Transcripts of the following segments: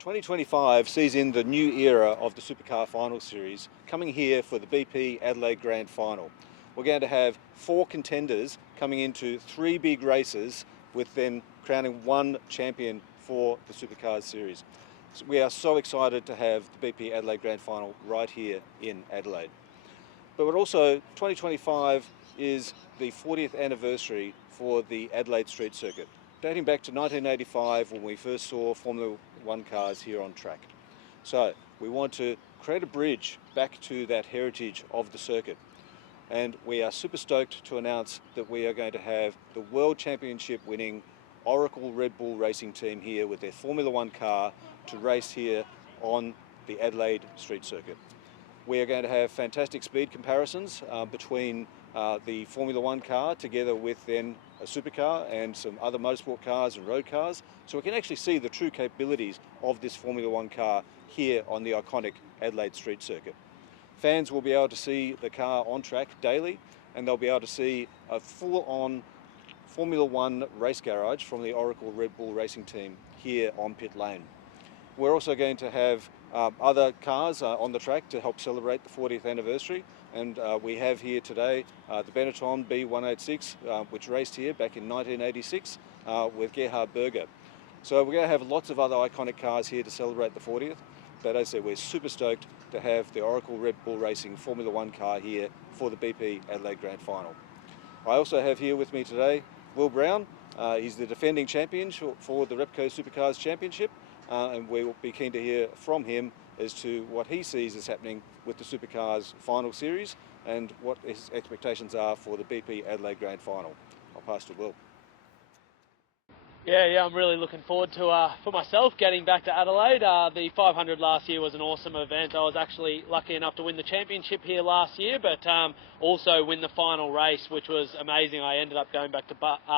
2025 sees in the new era of the Supercar Final Series coming here for the BP Adelaide Grand Final. We're going to have 4 contenders coming into 3 big races with then crowning 1 champion for the Supercars series. So we are so excited to have the BP Adelaide Grand Final right here in Adelaide. But also 2025 is the 40th anniversary for the Adelaide Street Circuit, dating back to 1985 when we first saw Formula 1 cars here on track. So we want to create a bridge back to that heritage of the circuit. And we are super stoked to announce that we are going to have the World Championship winning Oracle Red Bull racing team here with their Formula 1 car to race here on the Adelaide Street Circuit. We are going to have fantastic speed comparisons between the Formula 1 car together with then a supercar and some other motorsport cars and road cars, so we can actually see the true capabilities of this Formula 1 car here on the iconic Adelaide Street Circuit. Fans will be able to see the car on track daily, and they'll be able to see a full-on Formula 1 race garage from the Oracle Red Bull racing team here on pit lane. We're also going to have other cars on the track to help celebrate the 40th anniversary, and we have here today the Benetton B186 which raced here back in 1986 with Gerhard Berger. So we're going to have lots of other iconic cars here to celebrate the 40th, but as I said, we're super stoked to have the Oracle Red Bull Racing Formula 1 car here for the BP Adelaide Grand Final. I also have here with me today Will Brown. He's the defending champion for the Repco Supercars Championship, and we will be keen to hear from him as to what he sees as happening with the Supercars Final Series and what his expectations are for the BP Adelaide Grand Final. I'll pass to Will. Yeah, I'm really looking forward to, for myself, getting back to Adelaide. The 500 last year was an awesome event. I was actually lucky enough to win the championship here last year, but also win the final race, which was amazing. I ended up going back to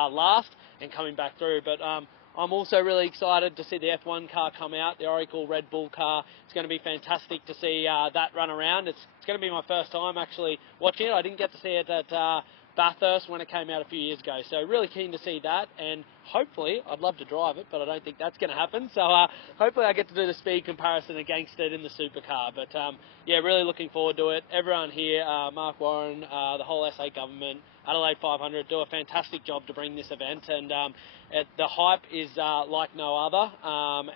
last and coming back through, but I'm also really excited to see the F1 car come out, the Oracle Red Bull car. It's going to be fantastic to see that run around. It's going to be my first time actually watching it. I didn't get to see it at Bathurst when it came out a few years ago, so really keen to see that, and hopefully, I'd love to drive it, but I don't think that's going to happen, so hopefully I get to do the speed comparison against it in the supercar, but yeah, really looking forward to it. Everyone here, Mark Warren, the whole SA government, Adelaide 500 do a fantastic job to bring this event, and the hype is like no other,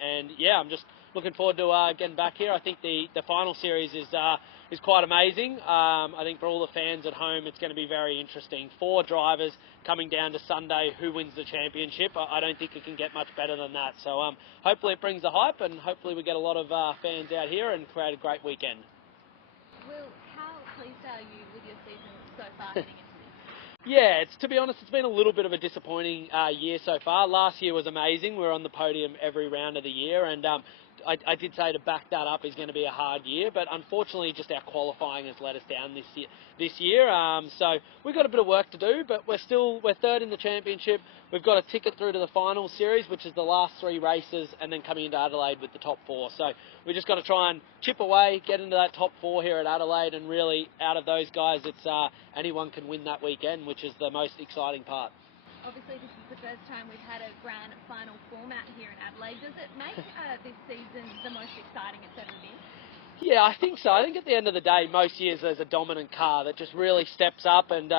and yeah, I'm just looking forward to getting back here. I think the final series is quite amazing. I think for all the fans at home, it's going to be very interesting. 4 drivers coming down to Sunday, who wins the championship. I don't think it can get much better than that. So hopefully it brings the hype, and hopefully we get a lot of fans out here and create a great weekend. Will, how pleased are you with your season so far heading into this? Yeah, to be honest, it's been a little bit of a disappointing year so far. Last year was amazing. We were on the podium every round of the year, and I did say to back that up is going to be a hard year, but unfortunately just our qualifying has let us down this year. So we've got a bit of work to do, but we're 3rd in the championship. We've got a ticket through to the final series, which is the last 3 races, and then coming into Adelaide with the top 4. So we just got to try and chip away, get into that top 4 here at Adelaide, and really out of those guys, it's anyone can win that weekend, which is the most exciting part. Obviously, this is the first time we've had a grand final format here in Adelaide. Does it make this season the most exciting it's ever been? Yeah, I think so. I think at the end of the day, most years there's a dominant car that just really steps up and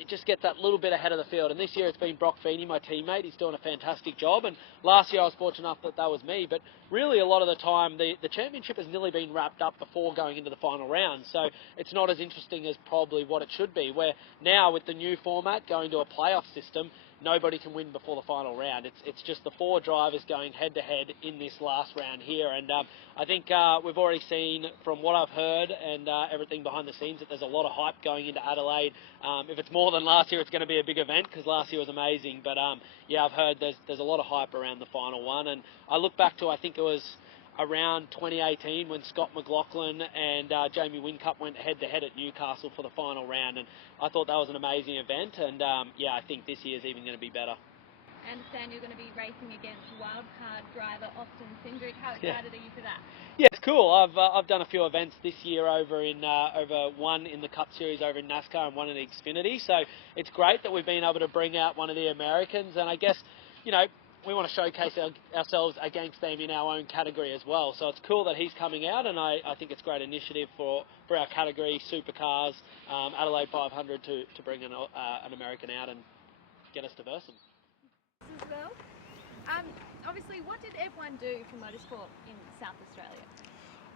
it just gets that little bit ahead of the field. And this year it's been Brock Feeney, my teammate. He's doing a fantastic job. And last year I was fortunate enough that was me. But really a lot of the time the championship has nearly been wrapped up before going into the final round. So it's not as interesting as probably what it should be. Where now with the new format going to a playoff system, nobody can win before the final round. It's just the 4 drivers going head-to-head in this last round here. And I think we've already seen from what I've heard and everything behind the scenes that there's a lot of hype going into Adelaide. If it's more than last year, it's going to be a big event because last year was amazing. But yeah, I've heard there's a lot of hype around the final one. And I look back to, I think it was around 2018 when Scott McLaughlin and Jamie Whincup went head-to-head at Newcastle for the final round, and I thought that was an amazing event, and yeah, I think this year's even going to be better. I understand you're going to be racing against wildcard driver Austin Cindric. How excited are you for that? Yeah, it's cool. I've done a few events this year over one in the Cup Series over in NASCAR and one in Xfinity, so it's great that we've been able to bring out one of the Americans, and I guess, you know, we want to showcase ourselves against them in our own category as well. So it's cool that he's coming out, and I think it's a great initiative for our category, Supercars, Adelaide 500, to bring an American out and get us to verse them. As well. Obviously, what did F1 do for motorsport in South Australia?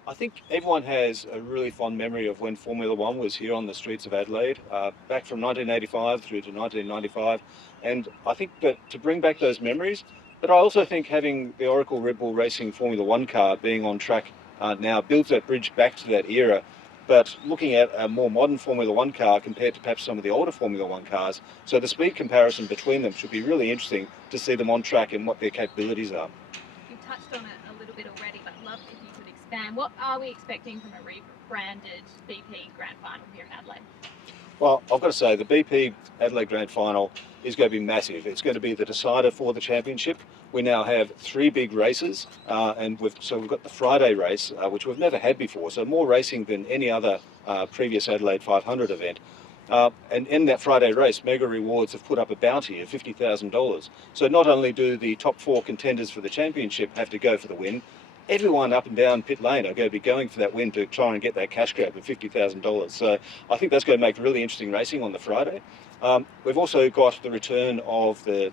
I think everyone has a really fond memory of when Formula One was here on the streets of Adelaide, back from 1985 through to 1995. And I think that to bring back those memories, but I also think having the Oracle Red Bull Racing Formula One car being on track now builds that bridge back to that era. But looking at a more modern Formula One car compared to perhaps some of the older Formula One cars, so the speed comparison between them should be really interesting to see them on track and what their capabilities are. You touched on it a little bit already, but I'd love if you could expand. What are we expecting from a rebranded BP Grand Final here in Adelaide? Well, I've got to say, the BP Adelaide Grand Final is going to be massive. It's going to be the decider for the championship. We now have 3 big races, and we've got the Friday race, which we've never had before, so more racing than any other previous Adelaide 500 event. And in that Friday race, Mega Rewards have put up a bounty of $50,000. So not only do the top 4 contenders for the championship have to go for the win, everyone up and down pit lane are going to be going for that win to try and get that cash grab of $50,000. So I think that's going to make really interesting racing on the Friday. We've also got the return of the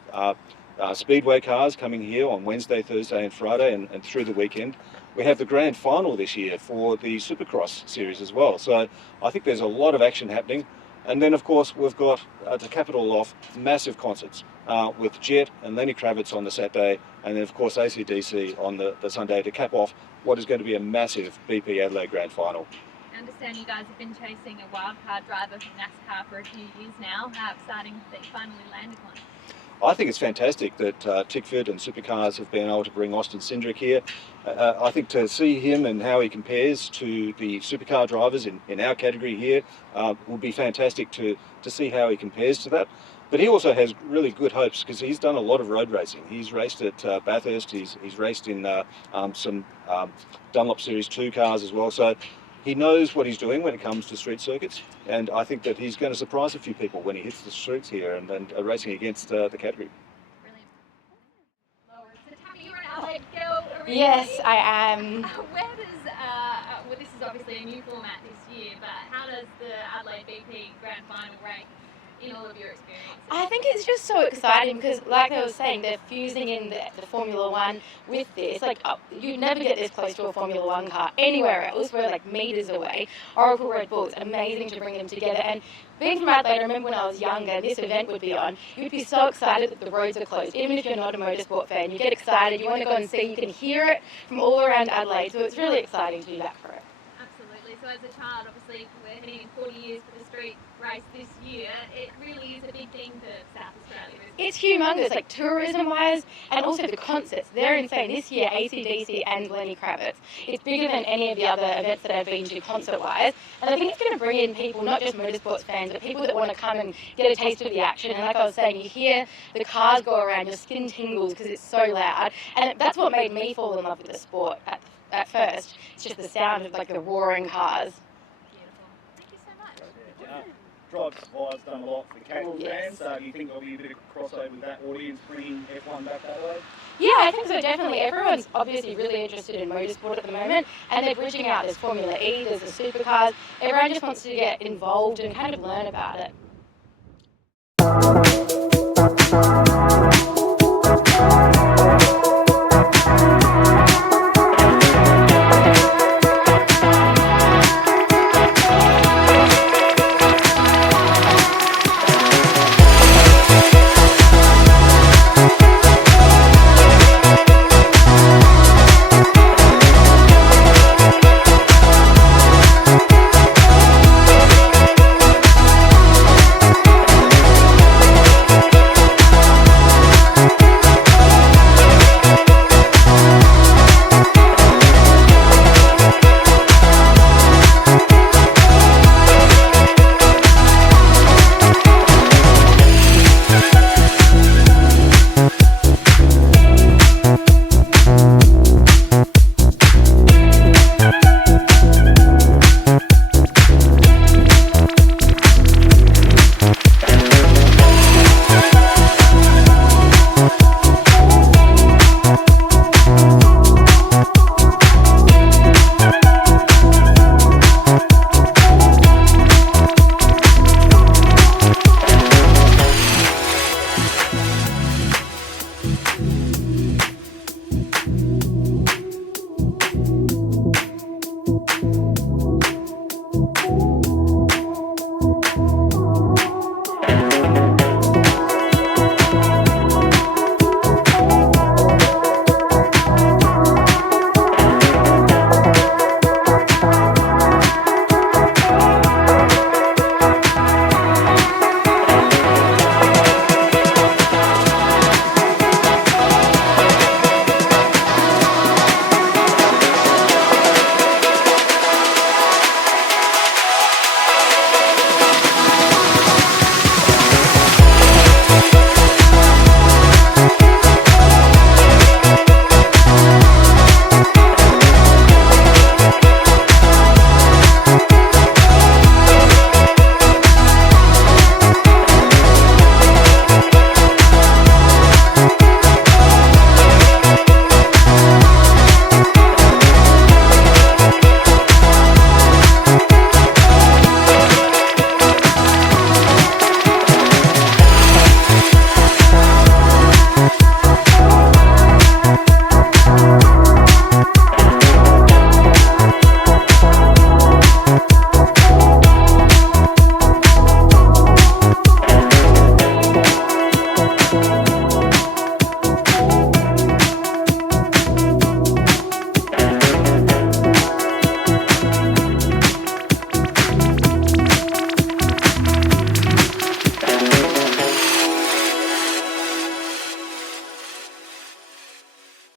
Speedway cars coming here on Wednesday, Thursday and Friday and through the weekend. We have the grand final this year for the Supercross series as well. So I think there's a lot of action happening. And then, of course, we've got, to cap it all off, massive concerts with Jet and Lenny Kravitz on the Saturday, and then, of course, AC/DC on the Sunday to cap off what is going to be a massive BP Adelaide Grand Final. I understand you guys have been chasing a wildcard driver from NASCAR for a few years now. How exciting that you finally landed one. I think it's fantastic that Tickford and Supercars have been able to bring Austin Cindric here. I think to see him and how he compares to the supercar drivers in our category here will be fantastic to see how he compares to that. But he also has really good hopes because he's done a lot of road racing. He's raced at Bathurst, he's raced in some Dunlop Series 2 cars as well. So he knows what he's doing when it comes to street circuits, and I think that he's going to surprise a few people when he hits the streets here and racing against the category. Brilliant. So Tammy, you're an Adelaide girl originally. Yes, I am. Where does, well, this is obviously a new format this year, but how does the Adelaide BP Grand Final rank in all of your experiences? I think it's just so exciting because, like I was saying, they're fusing in the Formula One with this. Like, you'd never get this close to a Formula One car anywhere else. We're like meters away. Oracle Red Bull, it's amazing to bring them together. And being from Adelaide, I remember when I was younger, this event would be on, you'd be so excited that the roads are closed. Even if you're not a motorsport fan, you get excited, you want to go and see, you can hear it from all around Adelaide. So it's really exciting to do that for it. Absolutely. So as a child, obviously, we're heading in 40 years for the street race this year. It really is a big thing for South Australia, isn't it? It's humongous, like tourism-wise, and also the concerts. They're insane. This year, AC/DC and Lenny Kravitz. It's bigger than any of the other events that I've been to concert-wise. And I think it's going to bring in people, not just motorsports fans, but people that want to come and get a taste of the action. And like I was saying, you hear the cars go around, your skin tingles because it's so loud. And that's what made me fall in love with the sport at first. It's just the sound of like the roaring cars. Beautiful. Thank you so much. Drive Supplies done a lot for casual Yes. fans, so do you think there'll be a bit of crossover with that audience bringing F1 back to Adelaide? Yeah, I think so, definitely. Everyone's obviously really interested in motorsport at the moment, and they're bridging out. There's Formula E, there's the Supercars. Everyone just wants to get involved and kind of learn about it.